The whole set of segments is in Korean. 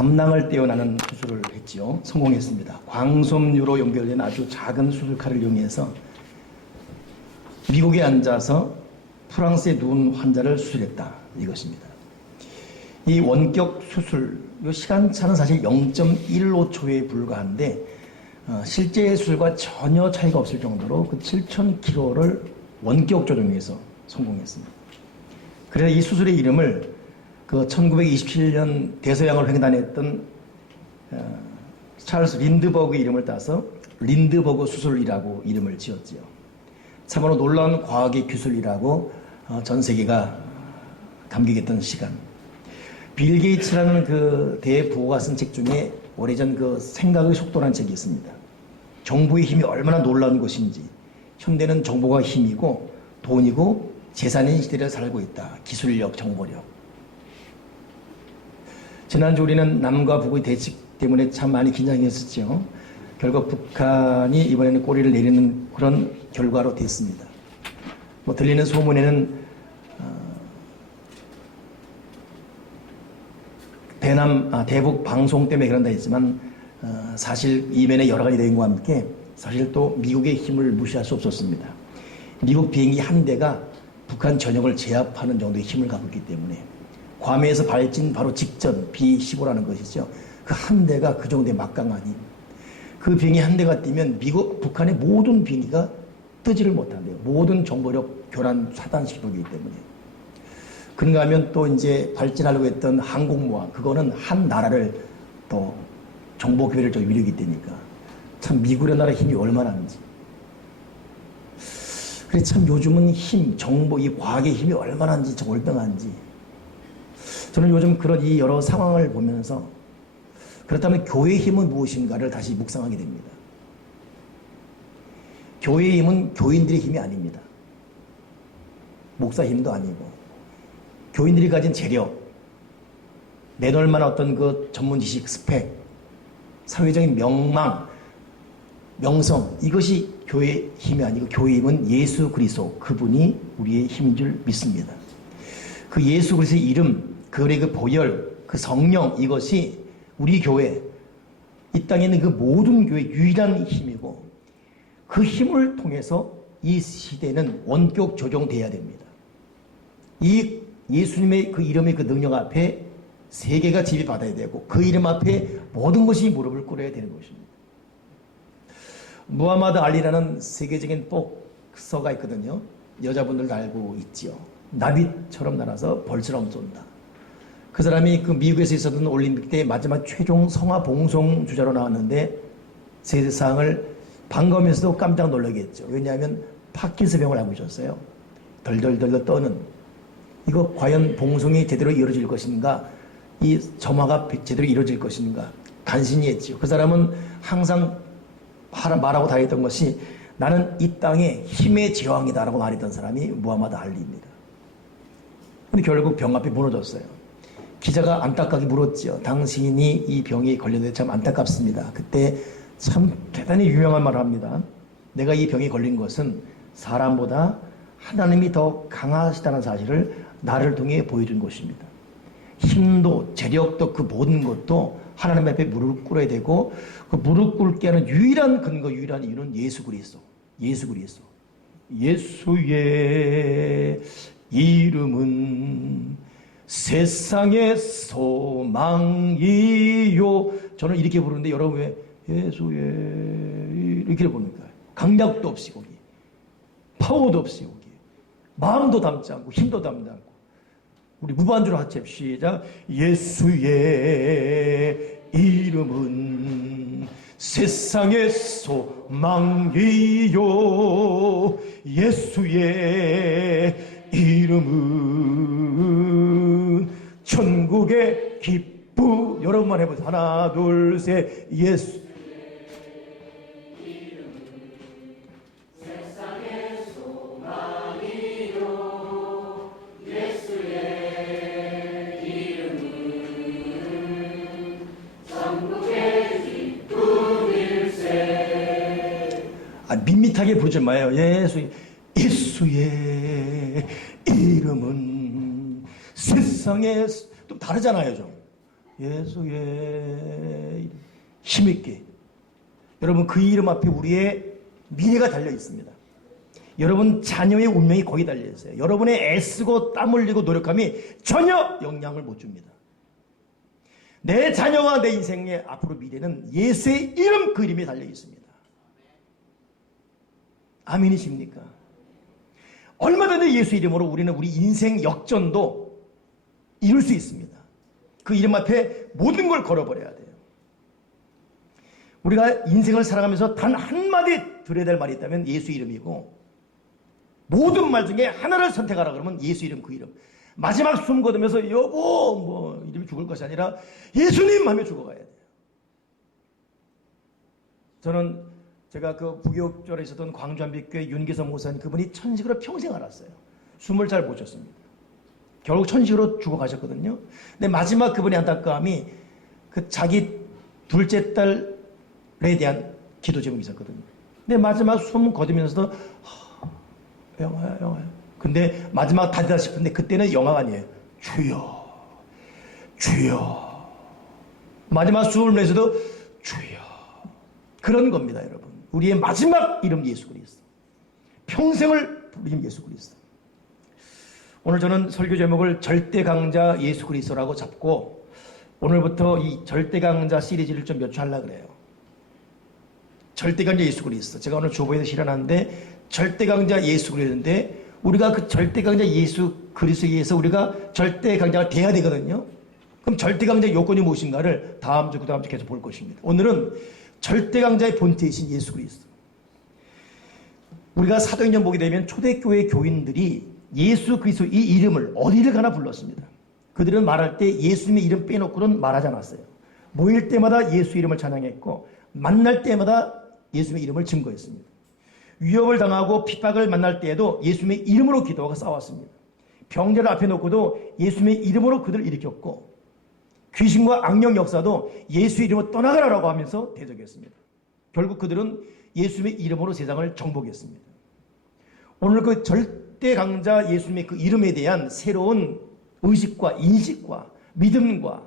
담낭을 떼어나는 수술을 했지요. 성공했습니다. 광섬유로 연결된 아주 작은 수술칼을 이용해서 미국에 앉아서 프랑스에 누운 환자를 수술했다. 이것입니다. 이 원격 수술, 이 시간차는 사실 0.15초에 불과한데 실제 수술과 전혀 차이가 없을 정도로 그 7,000kg를 원격 조정해서 성공했습니다. 그래서 이 수술의 이름을 그 1927년 대서양을 횡단했던 찰스 린드버그의 이름을 따서 린드버그 수술이라고 이름을 지었지요. 참으로 놀라운 과학의 기술이라고 전 세계가 감격했던 시간. 빌 게이츠라는 그 대부호가 쓴 책 중에 오래전 그 생각의 속도라는 책이 있습니다. 정보의 힘이 얼마나 놀라운 것인지, 현대는 정보가 힘이고 돈이고 재산인 시대를 살고 있다. 기술력, 정보력. 지난주 우리는 남과 북의 대치 때문에 참 많이 긴장했었죠. 결국 북한이 이번에는 꼬리를 내리는 그런 결과로 됐습니다. 뭐 들리는 소문에는 대북 방송 때문에 그런다 했지만 사실 이면에 여러 가지 내용과 함께 사실 또 미국의 힘을 무시할 수 없었습니다. 미국 비행기 한 대가 북한 전역을 제압하는 정도의 힘을 갖고 있기 때문에 괌에서 발진 바로 직전 B-15라는 것이죠. 그 한 대가 그 정도의 막강한 힘. 그 비행기 한 대가 뛰면 북한의 모든 비행기가 뜨지를 못한대요. 모든 정보력 교란 차단시키기 때문에. 그런가 하면 또 이제 발진하려고 했던 항공모함, 그거는 한 나라를 또 정보 교회를 위력이 되니까 참 미국의 나라 힘이 얼마나 하는지. 그래 참 요즘은 힘, 정보, 이 과학의 힘이 얼마나 하는지 참 월등한지. 저는 요즘 그런 이 여러 상황을 보면서 그렇다면 교회의 힘은 무엇인가를 다시 묵상하게 됩니다. 교회의 힘은 교인들의 힘이 아닙니다. 목사 힘도 아니고 교인들이 가진 재력, 내놓을 만한 어떤 그 전문 지식, 스펙, 사회적인 명망, 명성, 이것이 교회의 힘이 아니고 교회의 힘은 예수 그리스도, 그분이 우리의 힘인 줄 믿습니다. 그 예수 그리스도의 이름, 그의 그 보혈, 그 성령, 이것이 우리 교회, 이 땅에 있는 그 모든 교회의 유일한 힘이고 그 힘을 통해서 이 시대는 원격 조정돼야 됩니다. 이 예수님의 그 이름의 그 능력 앞에 세계가 지배받아야 되고 그 이름 앞에 모든 것이 무릎을 꿇어야 되는 것입니다. 무하마드 알리라는 세계적인 복서가 있거든요. 여자분들도 알고 있지요. 나비처럼 날아서 벌처럼 쏜다. 그 사람이 그 미국에서 있었던 올림픽 때 마지막 최종 성화 봉송 주자로 나왔는데 세상을 반가우면서도 깜짝 놀라게 했죠. 왜냐하면 파킨슨 병을 앓고 있었어요. 덜덜덜 떠는. 이거 과연 봉송이 제대로 이루어질 것인가? 이 점화가 제대로 이루어질 것인가? 간신히 했지요. 그 사람은 항상 말하고 다녔던 것이 나는 이 땅의 힘의 제왕이다라고 말했던 사람이 무하마드 알리입니다. 근데 결국 병 앞에 무너졌어요. 기자가 안타깝게 물었죠. 당신이 이 병에 걸렸는데 참 안타깝습니다. 그때 참 대단히 유명한 말을 합니다. 내가 이 병에 걸린 것은 사람보다 하나님이 더 강하시다는 사실을 나를 통해 보여준 것입니다. 힘도 재력도 그 모든 것도 하나님 앞에 무릎 꿇어야 되고 그 무릎 꿇게 하는 유일한 근거, 유일한 이유는 예수 그리스도. 예수 그리스도. 예수의 이름은 세상의 소망이요. 저는 이렇게 부르는데 여러분 왜 예수의 이렇게 부르니까 강약도 없이 거기 파워도 없이 거기 마음도 담지 않고 힘도 담지 않고 우리 무반주로 하체 시작. 예수의 이름은 세상의 소망이요. 예수의 이름은 천국의 기쁨. 여러분만 해보세요. 하나 둘 셋. 예수 밋밋하게 부르지 마요. 예수의 이름은 세상에 좀 다르잖아요, 좀. 예수의 힘있게. 여러분, 그 이름 앞에 우리의 미래가 달려 있습니다. 여러분 자녀의 운명이 거기 달려 있어요. 여러분의 애쓰고 땀 흘리고 노력함이 전혀 영향을 못 줍니다. 내 자녀와 내 인생의 앞으로 미래는 예수의 이름, 그 이름에 달려 있습니다. 아멘이십니까? 얼마든지 예수 이름으로 우리는 우리 인생 역전도 이룰 수 있습니다. 그 이름 앞에 모든 걸 걸어버려야 돼요. 우리가 인생을 살아가면서 단 한마디 들어야 될 말이 있다면 예수 이름이고, 모든 말 중에 하나를 선택하라 그러면 예수 이름, 그 이름. 마지막 숨 거두면서 여보 뭐 이름이 죽을 것이 아니라 예수님 하며 죽어가야 돼요. 저는 제가 그 부교육절에 있었던 광주한빛교회 윤기서 목사님, 그분이 천식으로 평생 알았어요. 숨을 잘 못 쉬었습니다. 결국 천식으로 죽어가셨거든요. 근데 마지막 그분의 안타까움이 그 자기 둘째 딸에 대한 기도 제목이 있었거든요. 근데 마지막 숨 거두면서도 영화야. 근데 마지막 다되다 싶은데 그때는 영화가 아니에요. 주여, 주여. 마지막 숨을 내서도 주여. 그런 겁니다, 여러분. 우리의 마지막 이름 예수 그리스도. 평생을 부르신 예수 그리스도. 오늘 저는 설교 제목을 절대 강자 예수 그리스도라고 잡고, 오늘부터 이 절대 강자 시리즈를 좀 몇 주 하려고 그래요. 절대 강자 예수 그리스도. 제가 오늘 주보에서 실현하는데 절대 강자 예수 그리스도인데, 우리가 그 절대 강자 예수 그리스도에 의해서 우리가 절대 강자가 돼야 되거든요. 그럼 절대 강자의 요건이 무엇인가를 다음 주, 그 다음 주 계속 볼 것입니다. 오늘은 절대 강자의 본체이신 예수 그리스도. 우리가 사도행전 보게 되면 초대교회 교인들이 예수 그리스도 이 이름을 어디를 가나 불렀습니다. 그들은 말할 때 예수님의 이름 빼놓고는 말하지 않았어요. 모일 때마다 예수 이름을 찬양했고, 만날 때마다 예수님의 이름을 증거했습니다. 위협을 당하고 핍박을 만날 때에도 예수님의 이름으로 기도하고 싸웠습니다. 병자를 앞에 놓고도 예수님의 이름으로 그들을 일으켰고, 귀신과 악령 역사도 예수 이름으로 떠나가라라고 하면서 대적했습니다. 결국 그들은 예수님의 이름으로 세상을 정복했습니다. 오늘 그 절대 강자 예수님의 그 이름에 대한 새로운 의식과 인식과 믿음과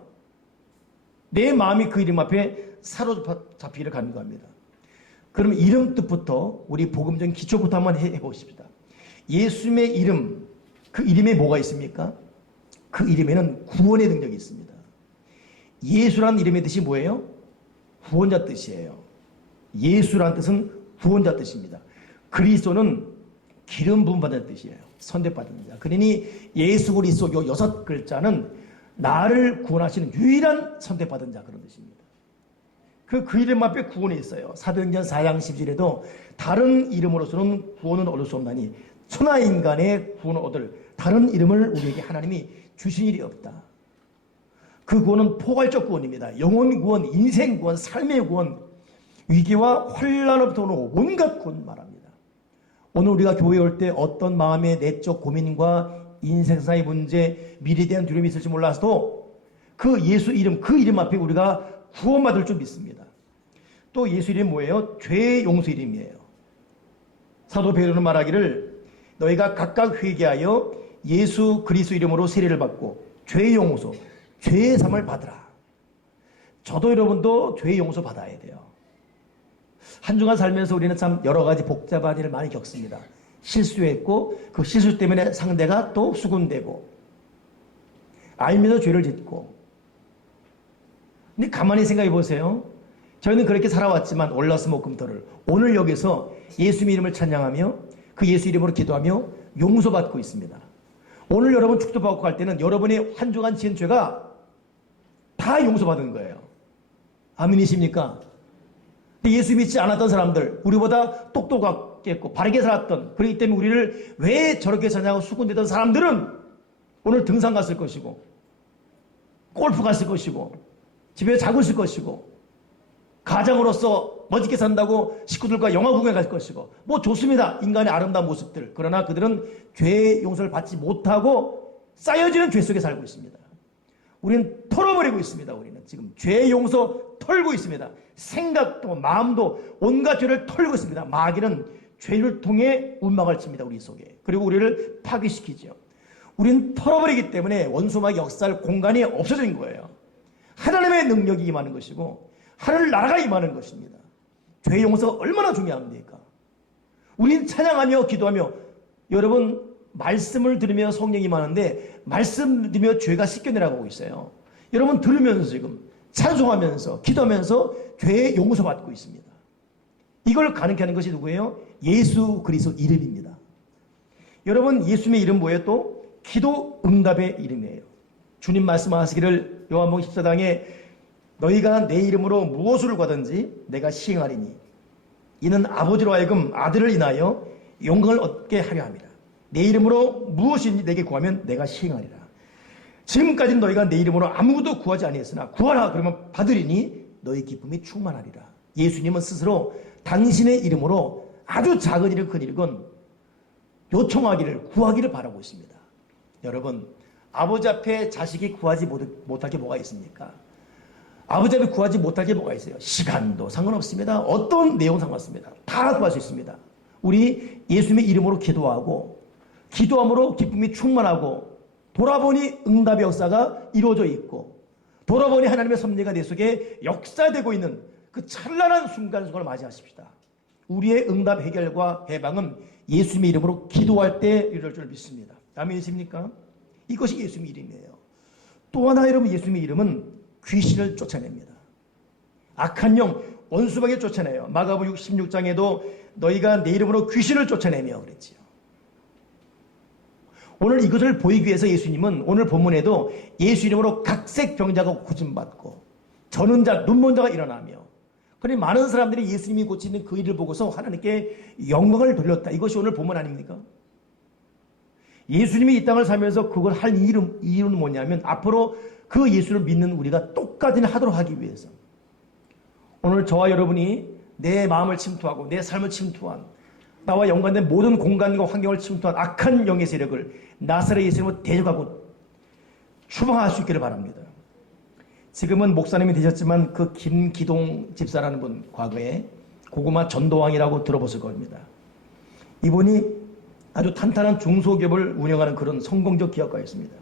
내 마음이 그 이름 앞에 사로잡히기를 간구합니다. 그럼 이름 뜻부터, 우리 복음적인 기초부터 한번 해보십시다. 예수님의 이름, 그 이름에 뭐가 있습니까? 그 이름에는 구원의 능력이 있습니다. 예수라는 이름의 뜻이 뭐예요? 구원자 뜻이에요. 예수라는 뜻은 구원자 뜻입니다. 그리스도는 기름 부음 받은 뜻이에요. 선택받은 자. 그러니 예수 그리스도 요 6글자는 나를 구원하시는 유일한 선택받은 자, 그런 뜻입니다. 그 이름 앞에 구원이 있어요. 사도행전 4장 10절에도 다른 이름으로서는 구원은 얻을 수 없나니 천하인간의 구원을 얻을 다른 이름을 우리에게 하나님이 주신 일이 없다. 그 구원은 포괄적 구원입니다. 영혼 구원, 인생 구원, 삶의 구원, 위기와 환란으로부터 오는 온갖 구원 말합니다. 오늘 우리가 교회에 올 때 어떤 마음의 내적 고민과 인생사의 문제, 미래에 대한 두려움이 있을지 몰라도 그 예수 이름, 그 이름 앞에 우리가 구원받을 줄 믿습니다. 또 예수 이름이 뭐예요? 죄의 용서 이름이에요. 사도 베드로는 말하기를 너희가 각각 회개하여 예수 그리스도 이름으로 세례를 받고 죄의 용서, 죄의 삶을 받으라. 저도 여러분도 죄의 용서 받아야 돼요. 한 주간 살면서 우리는 참 여러 가지 복잡한 일을 많이 겪습니다. 실수했고 그 실수 때문에 상대가 또 수군되고 알면서 죄를 짓고. 근데 가만히 생각해 보세요. 저희는 그렇게 살아왔지만 올라스목금토를 오늘 여기서 예수님 이름을 찬양하며 그 예수 이름으로 기도하며 용서받고 있습니다. 오늘 여러분 축도받고 갈 때는 여러분의 한 주간 지은 죄가 다 용서받은 거예요. 아멘이십니까? 근데 예수 믿지 않았던 사람들, 우리보다 똑똑했고 바르게 살았던, 그렇기 때문에 우리를 왜 저렇게 찬양하고 수군대던 사람들은 오늘 등산 갔을 것이고 골프 갔을 것이고 집에 자고 있을 것이고 가장으로서 멋있게 산다고 식구들과 영화 구경에 갈 것이고 뭐 좋습니다. 인간의 아름다운 모습들. 그러나 그들은 죄의 용서를 받지 못하고 쌓여지는 죄 속에 살고 있습니다. 우리는 털어버리고 있습니다. 우리는 지금 죄의 용서 털고 있습니다. 생각도 마음도 온갖 죄를 털고 있습니다. 마귀는 죄를 통해 운막을 칩니다. 우리 속에. 그리고 우리를 파괴시키죠. 우리는 털어버리기 때문에 원수마귀 역사할 공간이 없어진 거예요. 하나님의 능력이 임하는 것이고 하늘 나라가 임하는 것입니다. 죄 용서가 얼마나 중요합니까? 우린 찬양하며 기도하며 여러분 말씀을 들으며 성령이 임하는데 말씀 들으며 죄가 씻겨내라고 있어요. 여러분 들으면서 지금 찬송하면서 기도하면서 죄의 용서받고 있습니다. 이걸 가능케 하는 것이 누구예요? 예수 그리스도 이름입니다. 여러분 예수님의 이름 뭐예요? 또 기도 응답의 이름이에요. 주님 말씀하시기를 요한복음 14장에 너희가 내 이름으로 무엇을 구하든지 내가 시행하리니 이는 아버지로 하여금 아들을 인하여 영광을 얻게 하려 합니다. 내 이름으로 무엇이든지 내게 구하면 내가 시행하리라. 지금까지는 너희가 내 이름으로 아무것도 구하지 아니했으나 구하라 그러면 받으리니 너희 기쁨이 충만하리라. 예수님은 스스로 당신의 이름으로 아주 작은 일을 큰 일은 요청하기를 구하기를 바라고 있습니다. 여러분 아버지 앞에 자식이 구하지 못할 게 뭐가 있습니까? 아버지 앞에 구하지 못할 게 뭐가 있어요? 시간도 상관없습니다. 어떤 내용 상관없습니다. 다 구할 수 있습니다. 우리 예수님의 이름으로 기도하고 기도함으로 기쁨이 충만하고 돌아보니 응답의 역사가 이루어져 있고 돌아보니 하나님의 섭리가 내 속에 역사되고 있는 그 찬란한 순간순간을 맞이하십시다. 우리의 응답 해결과 해방은 예수님의 이름으로 기도할 때 이룰 줄 믿습니다. 아멘이십니까? 이것이 예수님의 이름이에요. 또 하나 여러분 예수님의 이름은 귀신을 쫓아냅니다. 악한 영 원수방에 쫓아내요. 마가복음 16장에도 너희가 내 이름으로 귀신을 쫓아내며 그랬지요. 오늘 이것을 보이기 위해서 예수님은 오늘 본문에도 예수 이름으로 각색 병자가 고침받고 저는 자, 눈먼 자가 일어나며 그러니 많은 사람들이 예수님이 고치는 그 일을 보고서 하나님께 영광을 돌렸다. 이것이 오늘 본문 아닙니까? 예수님이 이 땅을 살면서 그걸 할 이유는 뭐냐면 앞으로 그 예수를 믿는 우리가 똑같이 하도록 하기 위해서 오늘 저와 여러분이 내 마음을 침투하고 내 삶을 침투한 나와 연관된 모든 공간과 환경을 침투한 악한 영의 세력을 나사렛 예수님으로 대적하고 추방할 수 있기를 바랍니다. 지금은 목사님이 되셨지만 그 김기동 집사라는 분 과거에 고구마 전도왕이라고 들어보실 겁니다. 이분이 아주 탄탄한 중소기업을 운영하는 그런 성공적 기업가였습니다.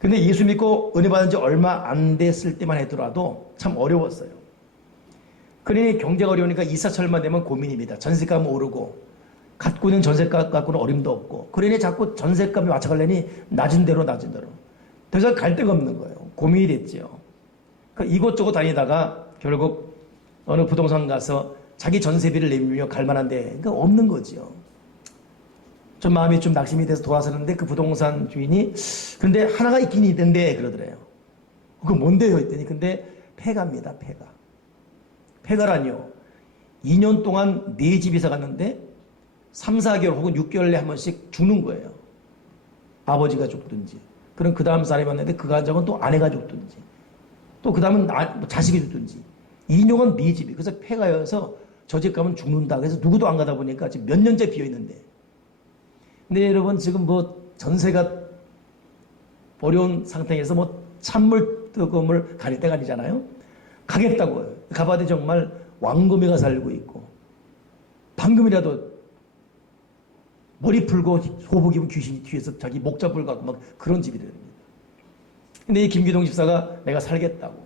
근데 예수 믿고 은혜 받은 지 얼마 안 됐을 때만 하더라도 참 어려웠어요. 그러니 경제가 어려우니까 이사철만 되면 고민입니다. 전세값은 오르고 갖고 있는 전세값 갖고는 어림도 없고 그러니 자꾸 전세값이 맞춰가려니 낮은 대로 더 이상 갈 데가 없는 거예요. 고민이 됐지요. 그러니까 이곳저곳 다니다가 결국 어느 부동산 가서 자기 전세비를 내밀며 갈 만한데 그러니까 없는 거지요. 좀 마음이 좀 낙심이 돼서 돌아서는데 그 부동산 주인이 근데 하나가 있긴 있던데 그러더래요. 그거 뭔데요? 했더니 근데 폐가입니다. 폐가라니요. 2년 동안 네 집 이사 갔는데 3, 4개월 혹은 6개월에 한 번씩 죽는 거예요. 아버지가 죽든지. 그럼 그 다음 사람이 왔는데 그 가정은 또 아내가 죽든지. 또 그 다음은 자식이 죽든지. 2년간 네 집이. 그래서 폐가여서 저 집 가면 죽는다. 그래서 누구도 안 가다 보니까 지금 몇 년째 비어있는데. 근데 여러분 지금 뭐 전세가 어려운 상태에서 뭐 찬물 뜨거움을 가릴 때가 아니잖아요. 가겠다고요. 가봐도 정말 왕고미가 살고 있고 방금이라도 머리 풀고 호복 입은 귀신이 뒤에서 자기 목 잡을 갖고 막 그런 집이 됩니다. 근데 이 김기동 집사가 내가 살겠다고.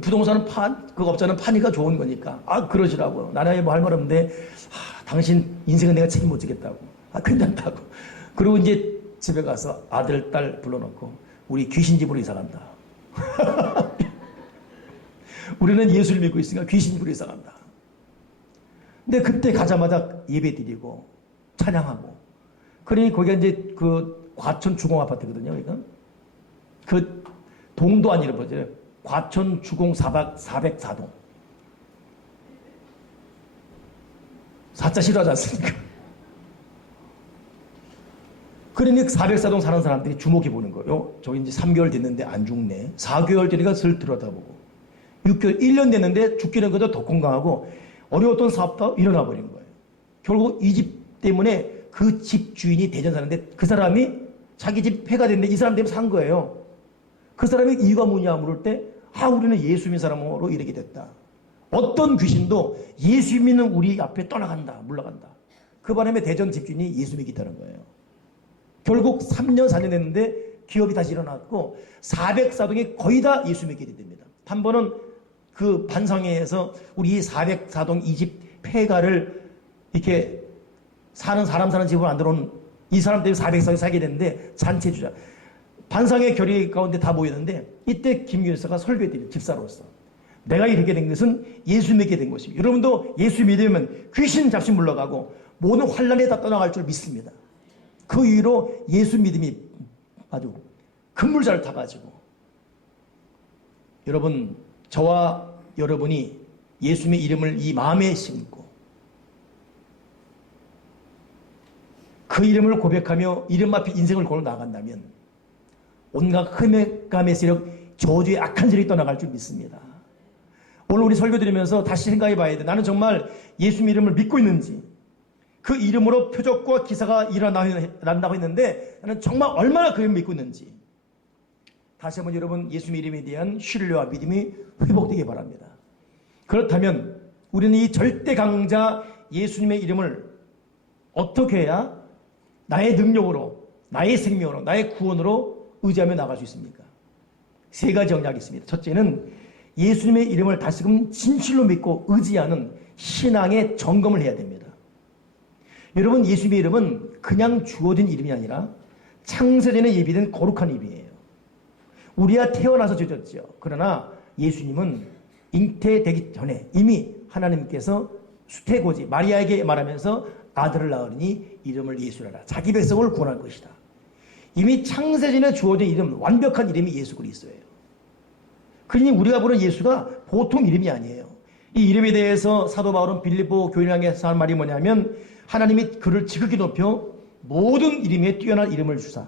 부동산은 그 업자는 파니까 좋은 거니까. 아, 그러시라고요. 나라에 뭐 할 말 없는데, 당신 인생은 내가 책임 못 지겠다고. 괜찮다고. 그리고 이제 집에 가서 아들, 딸 불러놓고, 우리 귀신집으로 이사 간다. 우리는 예수를 믿고 있으니까 귀신집으로 이사 간다. 근데 그때 가자마자 예배 드리고, 찬양하고. 그러니 거기가 이제 그 과천 주공 아파트거든요. 그러니까. 그 동도 아니라 뭐죠? 과천 주공 404동. 4자 싫어하지 않습니까? 그러니 404동 사는 사람들이 주목해 보는 거예요. 저기 이제 3개월 됐는데 안 죽네. 4개월 되니까 슬 들여다보고. 6개월, 1년 됐는데 죽기는 그래도 더 건강하고 어려웠던 사업도 일어나 버린 거예요. 결국 이 집 때문에 그 집 주인이 대전 사는데 그 사람이 자기 집 폐가 됐는데 이 사람 때문에 산 거예요. 그 사람의 이유가 뭐냐 물을 때 우리는 예수 믿는 사람으로 이렇게 됐다. 어떤 귀신도 예수 믿는 우리 앞에 떠나간다. 물러간다. 그 바람에 대전 집주인이 예수 믿겠다는 거예요. 결국 3년 4년 됐는데 기업이 다시 일어났고 404동이 거의 다 예수 믿게 됩니다. 한 번은 그 반상회에서 우리 404동 이 집 폐가를 이렇게 사람 사는 집을 안 들어온 이 사람 때문에 404동이 살게 됐는데 잔치주자. 반상회 결의 가운데 다 모였는데 이때 김규사가 설교했더니 집사로서 내가 이렇게 된 것은 예수 믿게 된 것입니다. 여러분도 예수 믿으면 귀신 잡신 물러가고 모든 환란에 다 떠나갈 줄 믿습니다. 그 이후로 예수 믿음이 아주 급물살을 타가지고 여러분 저와 여러분이 예수님의 이름을 이 마음에 심고 그 이름을 고백하며 이름 앞에 인생을 걸어 나간다면 온갖 흠감의 세력, 저주의 악한 세력이 떠나갈 줄 믿습니다. 오늘 우리 설교 드리면서 다시 생각해 봐야 돼. 나는 정말 예수님 이름을 믿고 있는지, 그 이름으로 표적과 기사가 일어난다고 했는데 나는 정말 얼마나 그 이름을 믿고 있는지 다시 한번 여러분 예수님 이름에 대한 신뢰와 믿음이 회복되기 바랍니다. 그렇다면 우리는 이 절대 강자 예수님의 이름을 어떻게 해야 나의 능력으로, 나의 생명으로, 나의 구원으로 의지하며 나갈 수 있습니까? 세 가지 정략이 있습니다. 첫째는 예수님의 이름을 다시금 진실로 믿고 의지하는 신앙의 점검을 해야 됩니다. 여러분 예수님의 이름은 그냥 주어진 이름이 아니라 창세전에 예비된 거룩한 이름이에요. 우리야 태어나서 지어졌죠. 그러나 예수님은 잉태되기 전에 이미 하나님께서 수태고지 마리아에게 말하면서 아들을 낳으니 이름을 예수라라. 자기 백성을 구원할 것이다. 이미 창세전에 주어진 이름, 완벽한 이름이 예수 그리스도예요. 그러니 우리가 부르는 예수가 보통 이름이 아니에요. 이 이름에 대해서 사도 바울은 빌립보 교인에게서 한 말이 뭐냐면 하나님이 그를 지극히 높여 모든 이름에 뛰어난 이름을 주사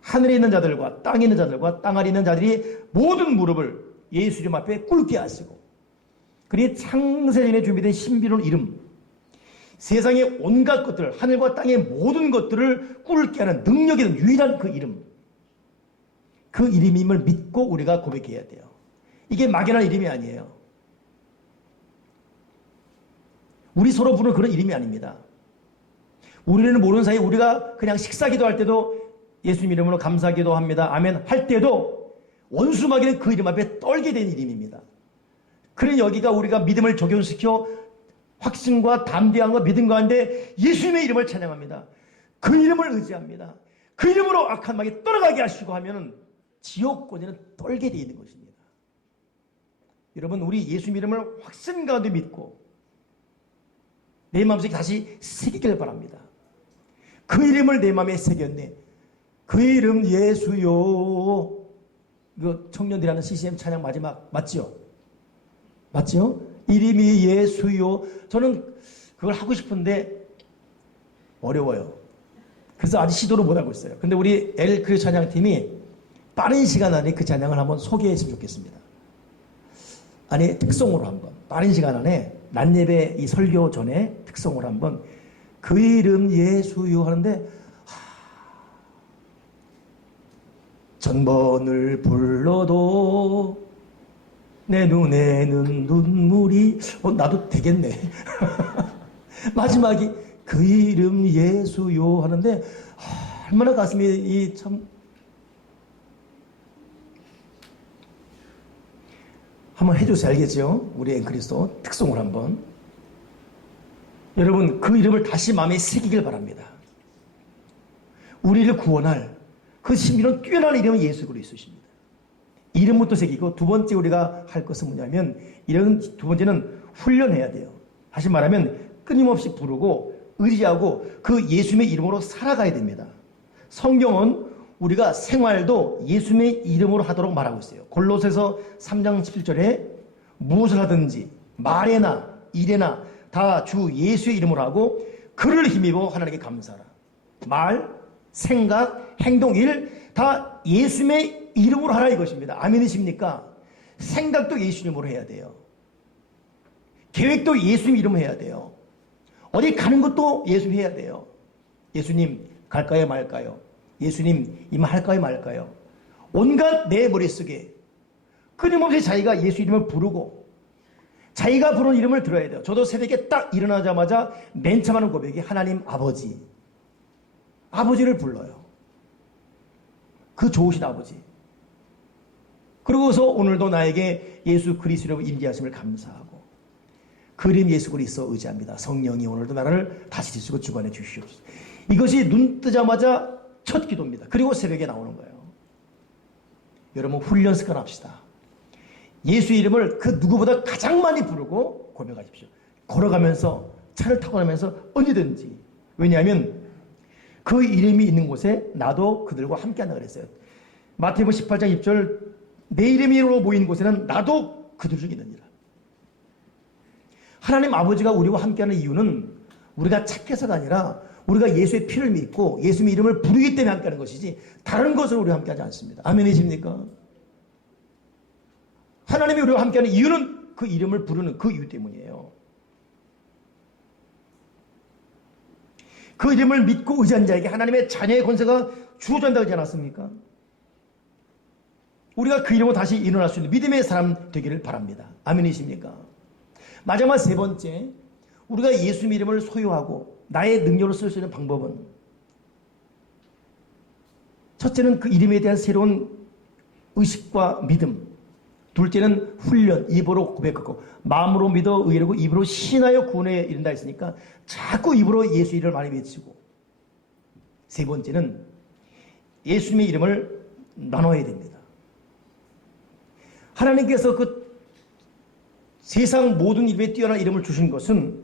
하늘에 있는 자들과 땅에 있는 자들과 땅 아래 있는 자들이 모든 무릎을 예수 이름 앞에 꿇게 하시고 그리 창세전에 준비된 신비로운 이름 세상의 온갖 것들 하늘과 땅의 모든 것들을 꿇게 하는 능력이 있는 유일한 그 이름 그 이름임을 믿고 우리가 고백해야 돼요. 이게 막연한 이름이 아니에요. 우리 서로 부르는 그런 이름이 아닙니다. 우리는 모르는 사이에 우리가 그냥 식사기도 할 때도 예수님 이름으로 감사기도 합니다. 아멘 할 때도 원수마귀는 그 이름 앞에 떨게 된 이름입니다. 그런 여기가 우리가 믿음을 적용시켜 확신과 담대함과 믿음 가운데 예수님의 이름을 찬양합니다. 그 이름을 의지합니다. 그 이름으로 악한 마귀 떠나가게 하시고 하면 지옥권에는 떨게 되어 있는 것입니다. 여러분 우리 예수님 이름을 확신 가운데 믿고 내 마음속에 다시 새기길 바랍니다. 그 이름을 내 마음에 새겼네. 그 이름 예수요. 이거 청년들이 하는 CCM 찬양 마지막 맞죠? 맞죠? 이름이 예수요. 저는 그걸 하고 싶은데 어려워요. 그래서 아직 시도를 못하고 있어요. 근데 우리 엘크리 찬양팀이 빠른 시간 안에 그 찬양을 한번 소개했으면 좋겠습니다. 아니 특송으로 한번 빠른 시간 안에 낮예배 이 설교 전에 특송으로 한번 그 이름 예수요 하는데 천번을 불러도 내 눈에는 눈물이 나도 되겠네. 마지막이 그 이름 예수요 하는데 얼마나 가슴이 참 한번 해주세요. 알겠죠? 우리 앵크리스도 특송을 한번. 여러분 그 이름을 다시 마음에 새기길 바랍니다. 우리를 구원할 그 신비로운 뛰어난 이름은 예수 그리스도십니다. 이름부터 새기고 두 번째 우리가 할 것은 뭐냐면 두 번째는 훈련해야 돼요. 다시 말하면 끊임없이 부르고 의지하고 그 예수님의 이름으로 살아가야 됩니다. 성경은 우리가 생활도 예수님의 이름으로 하도록 말하고 있어요. 골로새서 3장 17절에 무엇을 하든지 말에나 일에나 다 주 예수의 이름으로 하고 그를 힘입어 하나님께 감사하라. 말, 생각, 행동, 일 다 예수님의 이름으로 하라 이것입니다. 아멘이십니까? 생각도 예수 이름으로 해야 돼요. 계획도 예수님 이름으로 해야 돼요. 어디 가는 것도 예수님 해야 돼요. 예수님 갈까요 말까요? 예수님 임할까요 말까요? 온갖 내 머릿속에 끊임없이 자기가 예수 이름을 부르고 자기가 부르는 이름을 들어야 돼요. 저도 새벽에 딱 일어나자마자 맨 처음 하는 고백이 하나님 아버지. 아버지를 불러요. 그 좋으신 아버지. 그러고서 오늘도 나에게 예수 그리스도로 임재하심을 감사하고 그 이름 예수 그리스도 의지합니다. 성령이 오늘도 나를 다스리시고 주관해 주시옵소서. 이것이 눈 뜨자마자 첫 기도입니다. 그리고 새벽에 나오는 거예요. 여러분 훈련 습관합시다. 예수 이름을 그 누구보다 가장 많이 부르고 고백하십시오. 걸어가면서 차를 타고 가면서 언제든지. 왜냐하면 그 이름이 있는 곳에 나도 그들과 함께한다 그랬어요. 마태복음 18장 1절 내 이름으로 모인 곳에는 나도 그들 중에 있느니라. 하나님 아버지가 우리와 함께하는 이유는 우리가 착해서가 아니라 우리가 예수의 피를 믿고 예수의 이름을 부르기 때문에 함께하는 것이지 다른 것으로 우리가 함께하지 않습니다. 아멘이십니까? 하나님이 우리와 함께하는 이유는 그 이름을 부르는 그 이유 때문이에요. 그 이름을 믿고 의지한 자에게 하나님의 자녀의 권세가 주어진다고 하지 않았습니까? 우리가 그 이름으로 다시 일어날 수 있는 믿음의 사람 되기를 바랍니다. 아멘이십니까? 마지막 세 번째, 우리가 예수님의 이름을 소유하고 나의 능력으로 쓸 수 있는 방법은 첫째는 그 이름에 대한 새로운 의식과 믿음, 둘째는 훈련, 입으로 고백하고 마음으로 믿어 의뢰하고 입으로 신하여 구원에 이른다 했으니까 자꾸 입으로 예수 이름을 많이 외치고 세 번째는 예수님의 이름을 나눠야 됩니다. 하나님께서 그 세상 모든 이름에 뛰어난 이름을 주신 것은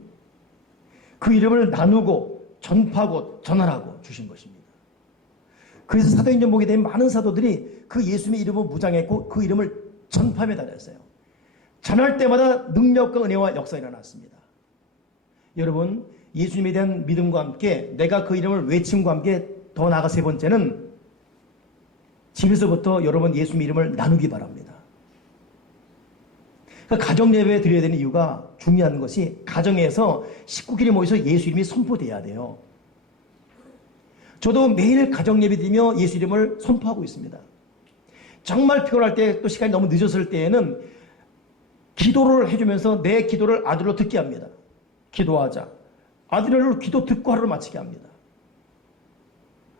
그 이름을 나누고 전파하고 전하라고 주신 것입니다. 그래서 사도행전 보게 되면 많은 사도들이 그 예수님의 이름을 무장했고 그 이름을 전파하며 다녔어요. 전할 때마다 능력과 은혜와 역사가 일어났습니다. 여러분 예수님에 대한 믿음과 함께 내가 그 이름을 외침과 함께 더 나아가 세 번째는 집에서부터 여러분 예수님의 이름을 나누기 바랍니다. 그러니까 가정 예배 드려야 되는 이유가 중요한 것이 가정에서 식구끼리 모여서 예수 이름이 선포돼야 돼요. 저도 매일 가정 예배 드리며 예수 이름을 선포하고 있습니다. 정말 피곤할 때 또 시간이 너무 늦었을 때에는 기도를 해주면서 내 기도를 아들로 듣게 합니다. 기도하자. 아들로 기도 듣고 하루를 마치게 합니다.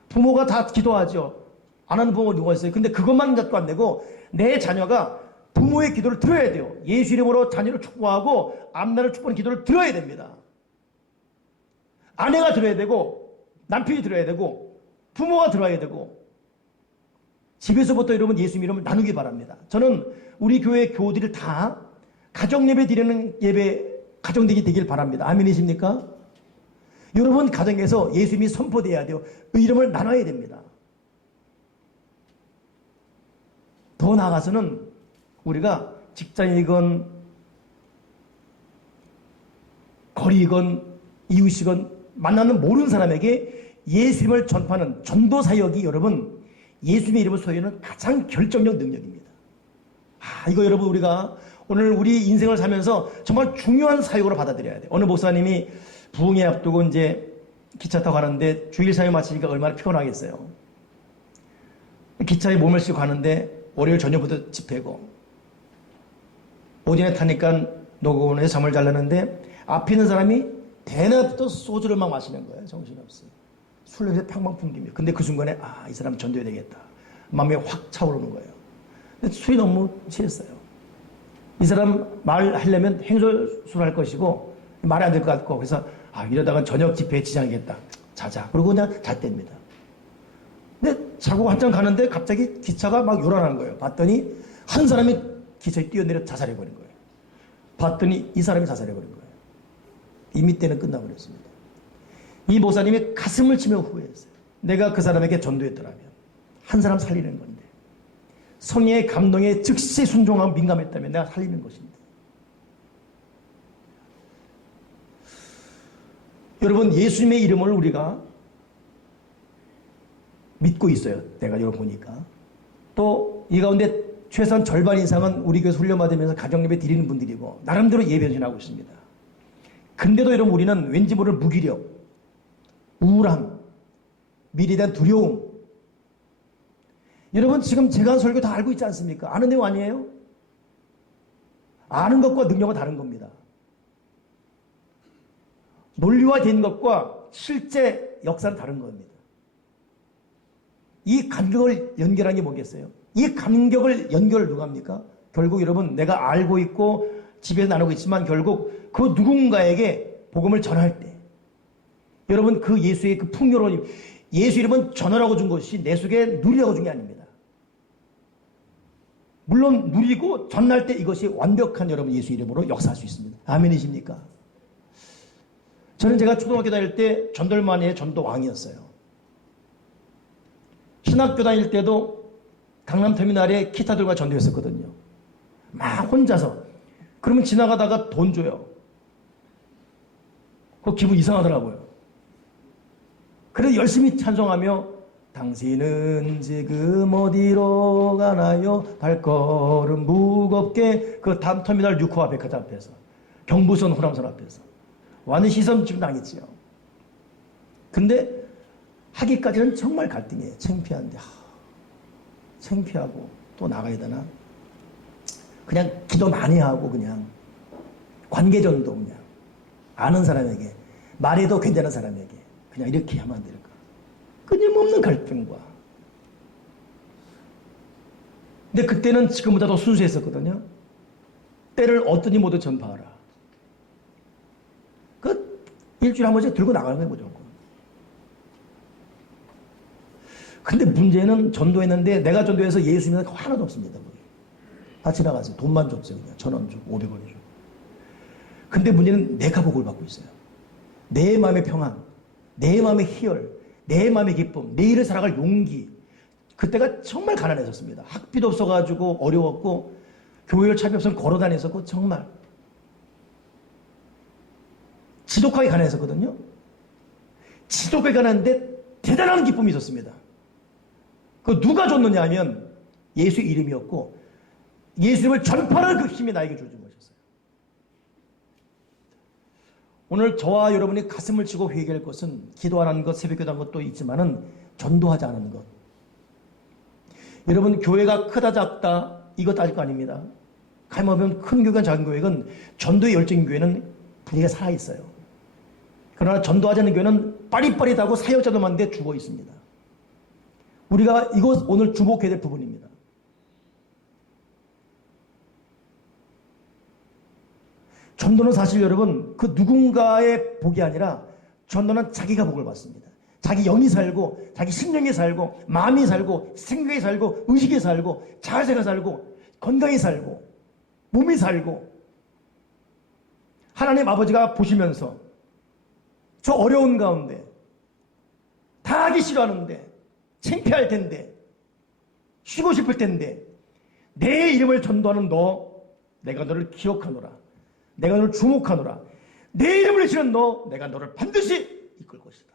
부모가 다 기도하죠. 안 하는 부모가 누가 있어요. 근데 그것만 갖고 안 되고 내 자녀가 부모의 기도를 들어야 돼요. 예수 이름으로 자녀를 축복하고 앞날을 축복하는 기도를 들어야 됩니다. 아내가 들어야 되고 남편이 들어야 되고 부모가 들어야 되고 집에서부터 여러분 예수 이름을 나누기 바랍니다. 저는 우리 교회 교우들이 다 가정 예배 드리는 예배 가정되기 되길 바랍니다. 아멘이십니까? 여러분 가정에서 예수 이름이 선포돼야 돼요. 그 이름을 나눠야 됩니다. 더 나아가서는 우리가 직장이건 거리건 이웃이건 만나는 모르는 사람에게 예수님을 전파하는 전도 사역이 여러분 예수님의 이름을 소유하는 가장 결정적 능력입니다. 이거 여러분 우리가 오늘 우리 인생을 살면서 정말 중요한 사역으로 받아들여야 돼요. 어느 목사님이 부흥회 앞두고 이제 기차 타고 가는데 주일 사역 마치니까 얼마나 피곤하겠어요. 기차에 몸을 싣고 가는데 월요일 저녁부터 집회고 오전에 타니까 노고원에서 잠을 자려는데 앞에 있는 사람이 대낮부터 소주를 막 마시는 거예요. 정신없어요. 술 냄새 팡팡 풍기며. 근데 그 순간에 이 사람 전도해야 되겠다. 마음이 확 차오르는 거예요. 근데 술이 너무 취했어요. 이 사람 말하려면 행설술 할 것이고 말이 안 될 것 같고 그래서 이러다가 저녁 집회에 지장이겠다. 자자. 그리고 그냥 잤답니다. 근데 자고 한참 가는데 갑자기 기차가 막 요란하는 거예요. 봤더니 한 사람이 기차에 뛰어내려 자살해버린 거예요. 봤더니 이 사람이 자살해버린 거예요. 이미 때는 끝나버렸습니다. 이 목사님이 가슴을 치며 후회했어요. 내가 그 사람에게 전도했더라면 한 사람 살리는 건데 성령의 감동에 즉시 순종하고 민감했다면 내가 살리는 것입니다. 여러분 예수님의 이름을 우리가 믿고 있어요. 내가 여러분 보니까. 또 이 가운데 최소한 절반 이상은 우리 교회에서 훈련받으면서 가정예배 드리는 분들이고 나름대로 예배 전하고 있습니다. 근데도 여러분 우리는 왠지 모를 무기력, 우울함, 미래에 대한 두려움. 여러분 지금 제가 한 설교 다 알고 있지 않습니까? 아는 내용 아니에요? 아는 것과 능력은 다른 겁니다. 논리화된 것과 실제 역사는 다른 겁니다. 이 간격을 연결한 게 뭐겠어요? 이 간격을 연결을 누가 합니까? 결국 여러분 내가 알고 있고 집에서 나누고 있지만 결국 그 누군가에게 복음을 전할 때 여러분 그 예수의 그 풍요로운 예수 이름은 전하라고 준 것이 내 속에 누리라고 준 게 아닙니다. 물론 누리고 전할 때 이것이 완벽한 여러분 예수 이름으로 역사할 수 있습니다. 아멘이십니까? 저는 제가 초등학교 다닐 때 전돌만의 전도왕이었어요. 신학교 다닐 때도 강남터미널에 기타들과 전도했었거든요. 막 혼자서. 그러면 지나가다가 돈 줘요. 그 기분 이상하더라고요. 그래서 열심히 찬송하며 당신은 지금 어디로 가나요? 발걸음 무겁게 그 다음 터미널 6호와 백화점 앞에서 경부선 호남선 앞에서 완전 시선 지금 당했지요. 근데 하기까지는 정말 갈등이에요. 창피한데 창피하고 또 나가야 되나? 그냥 기도 많이 하고 그냥 관계전도 그냥 아는 사람에게 말해도 괜찮은 사람에게 그냥 이렇게 하면 안 될까? 끊임없는 갈등과. 근데 그때는 지금보다 더 순수했었거든요. 때를 얻더니 모두 전파하라. 그 일주일에 한 번씩 들고 나가는 거예요, 무조건. 근데 문제는 전도했는데 내가 전도해서 예수 믿는 거 하나도 없습니다. 거기. 다 지나가세요. 돈만 줬어요. 그냥 1,000원 주고 500원 주고. 근데 문제는 내가 복을 받고 있어요. 내 마음의 평안, 내 마음의 희열, 내 마음의 기쁨, 내일을 살아갈 용기. 그때가 정말 가난했었습니다. 학비도 없어가지고 어려웠고 교회를 차비 없으면 걸어다녔었고 정말 지독하게 가난했었거든요. 지독하게 가난한데 대단한 기쁨이 있었습니다. 그 누가 줬느냐 하면 예수의 이름이었고 예수님을 전파하는 그 힘이 나에게 주어진 것이었어요. 오늘 저와 여러분이 가슴을 치고 회개할 것은 기도하는 것, 새벽기도하는 것도 있지만은 전도하지 않는 것. 여러분 교회가 크다 작다 이거 따질 거 아닙니다. 가만보면 큰 교회가 작은 교회는 전도의 열정인 교회는 분위기가 살아있어요. 그러나 전도하지 않는 교회는 빠릿빠릿하고 사역자도 많은데 죽어 있습니다. 우리가 이것 오늘 주목해야 될 부분입니다. 전도는 사실 여러분 그 누군가의 복이 아니라 전도는 자기가 복을 받습니다. 자기 영이 살고 자기 심령이 살고 마음이 살고 생각이 살고 의식이 살고 자세가 살고 건강이 살고 몸이 살고 하나님 아버지가 보시면서 저 어려운 가운데 다 하기 싫어하는데 창피할 텐데 쉬고 싶을 텐데 내 이름을 전도하는 너 내가 너를 기억하노라. 내가 너를 주목하노라. 내 이름을 지는 너 내가 너를 반드시 이끌 것이다.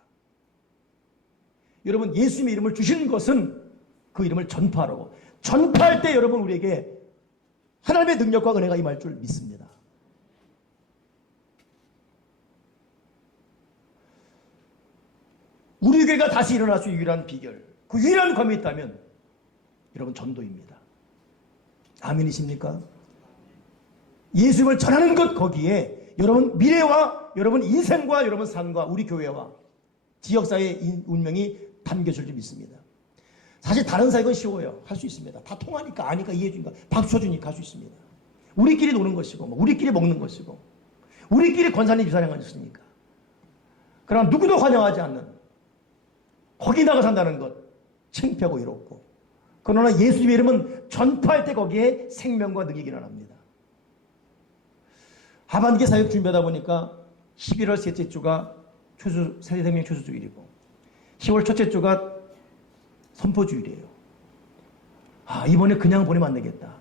여러분 예수님의 이름을 주신 것은 그 이름을 전파하라고. 전파할 때 여러분 우리에게 하나님의 능력과 은혜가 임할 줄 믿습니다. 우리 교회가 다시 일어날 수 유일한 비결, 그 유일한 검이 있다면 여러분 전도입니다. 아멘이십니까? 예수님을 전하는 것 거기에 여러분 미래와 여러분 인생과 여러분 삶과 우리 교회와 지역사회의 운명이 담겨질 줄 믿습니다. 사실 다른 사역은 쉬워요. 할 수 있습니다. 다 통하니까 아니까 이해해주니까 박수 쳐주니까 할 수 있습니다. 우리끼리 노는 것이고 우리끼리 먹는 것이고 우리끼리 권사님 집사님 것이니까. 그러나 누구도 환영하지 않는 거기 나가 산다는 것 창피하고 이롭고 그러나 예수님의 이름은 전파할 때 거기에 생명과 능력이 일어납니다. 하반기 사역 준비하다 보니까 11월 셋째 주가 세대생명 추수주일이고 10월 첫째 주가 선포주일이에요. 이번에 그냥 보내면 안 되겠다.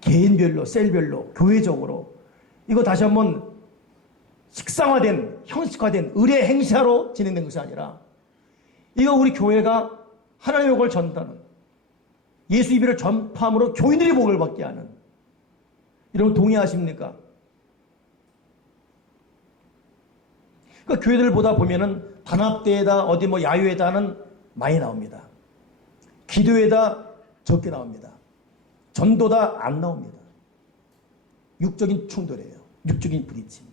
개인별로, 셀별로, 교회적으로 이거 다시 한번 식상화된, 형식화된 의례 행사로 진행된 것이 아니라 이거 우리 교회가 하나님의 복을 전하는 예수 이비를 전파함으로 교인들이 복을 받게 하는 여러분 동의하십니까? 그 교회들 보다 보면은 단합대회다 어디 뭐 야유회다는 많이 나옵니다. 기도회다 적게 나옵니다. 전도다 안 나옵니다. 육적인 충돌이에요. 육적인 부딪힘.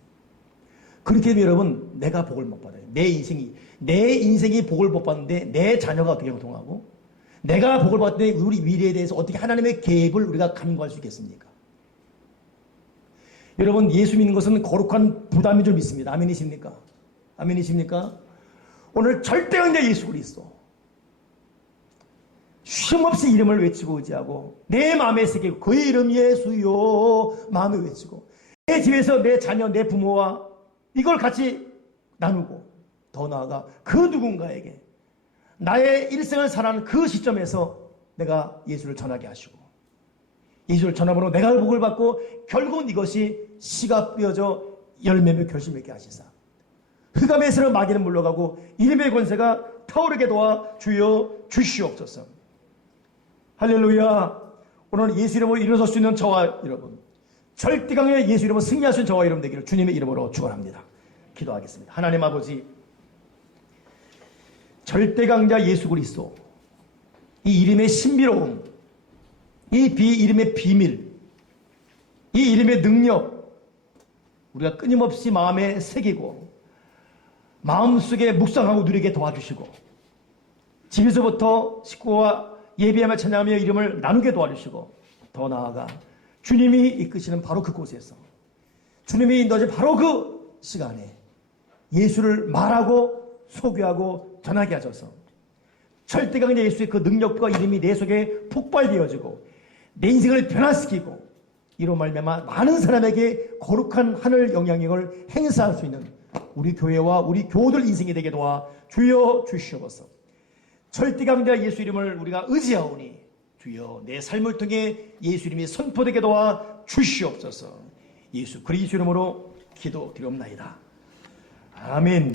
그렇게 되면 여러분, 내가 복을 못 받아요. 내 인생이 복을 못 받는데 내 자녀가 어떻게 고통하고, 내가 복을 받을 때 우리 미래에 대해서 어떻게 하나님의 계획을 우리가 간구할 수 있겠습니까? 여러분, 예수 믿는 것은 거룩한 부담인 줄 믿습니다. 아멘이십니까? 아멘이십니까? 오늘 절대강자 예수 그리스도. 쉼없이 이름을 외치고 의지하고 내 마음에 새기고 그의 이름 예수요 마음에 외치고 내 집에서 내 자녀 내 부모와 이걸 같이 나누고 더 나아가 그 누군가에게 나의 일생을 살아가는 그 시점에서 내가 예수를 전하게 하시고 예수를 전함으로 내가 복을 받고 결국은 이것이 씨가 뿌려져 열매며 결실 맺게 하시사 흑암에서 마귀는 물러가고 이름의 권세가 타오르게 도와 주여 주시옵소서. 할렐루야. 오늘 예수 이름으로 일어설 수 있는 저와 여러분, 절대강의 예수 이름으로 승리할 수 있는 저와 여러분 되기를 주님의 이름으로 축원합니다. 기도하겠습니다. 하나님 아버지, 절대강자 예수 그리스도, 이 이름의 신비로움, 이 이름의 비밀, 이 이름의 능력, 우리가 끊임없이 마음에 새기고 마음속에 묵상하고 누리게 도와주시고 집에서부터 식구와 예배하며 찬양하며 이름을 나누게 도와주시고 더 나아가 주님이 이끄시는 바로 그곳에서 주님이 인도하신 바로 그 시간에 예수를 말하고 소개하고 전하게 하셔서 절대강자 예수의 그 능력과 이름이 내 속에 폭발되어지고 내 인생을 변화시키고 이로 말미암아 많은 사람에게 거룩한 하늘 영향력을 행사할 수 있는 우리 교회와 우리 교우들 인생이 되게 도와 주여 주시옵소서. 절대강자 예수 이름을 우리가 의지하오니 주여 내 삶을 통해 예수 이름이 선포되게 도와 주시옵소서. 예수 그리스도 이름으로 기도드리옵나이다. 아멘.